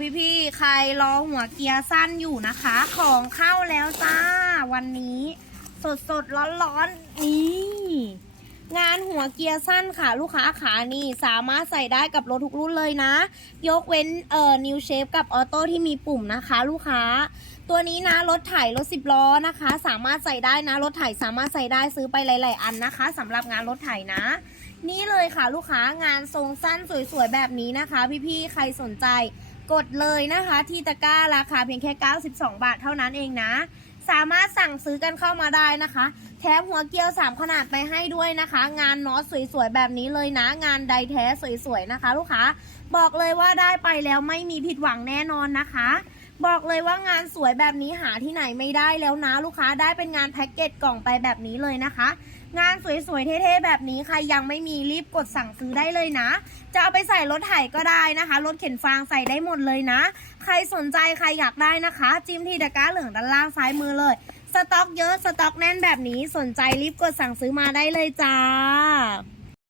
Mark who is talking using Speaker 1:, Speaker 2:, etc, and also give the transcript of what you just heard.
Speaker 1: พี่พี่ๆ ใครรอหัวเกียร์สั้นอยู่นะคะ ของเข้าแล้วจ้า วันนี้ สดสดร้อนร้อนนี่ งานหัวเกียร์สั้นค่ะ ลูกค้าขานี่สามารถใส่ได้กับรถทุกรุ่นเลยนะ ยกเว้นเอ่อนิวเชฟกับออโต้ที่มีปุ่มนะคะ ลูกค้า ตัวนี้นะรถไถรถสิบล้อนะคะ สามารถใส่ได้นะรถไถสามารถใส่ได้ซื้อไปหลาย ๆ อันนะคะสำหรับงานรถไถนะนี่เลยค่ะลูกค้างานทรงสั้นสวยๆแบบนี้นะคะ พี่ๆ ใครสนใจ กดเลยนะคะที่ตะกร้าราคาเพียงแค่ 92 บาทเท่านั้นเองนะ สามารถสั่งซื้อกันเข้ามาได้นะคะ แถมหัวเกลียว 3 ขนาดไปให้ด้วยนะคะ งานน็อตสวยๆ แบบนี้เลยนะ งานใดแท้สวยๆ นะคะ ลูกค้า บอกเลยว่าได้ไปแล้วไม่มีผิดหวังแน่นอนนะคะ บอกเลยว่างานสวยแบบนี้หาที่ไหนไม่ได้แล้วนะลูกค้าได้เป็นงานแพ็กเกจกล่องไปแบบนี้เลยนะคะ งานสวยๆเท่ๆแบบนี้ใครยังไม่มีรีบกดสั่งซื้อได้เลยนะ จะเอาไปใส่รถไถก็ได้นะคะรถเข็นฟางใส่ได้หมดเลยนะ ใครสนใจใครอยากได้นะคะ จิ้มที่ตะกร้าเหลืองด้านล่างซ้ายมือเลยสต็อกเยอะสต็อกแน่นแบบนี้สนใจรีบกดสั่งซื้อมาได้เลยจ้า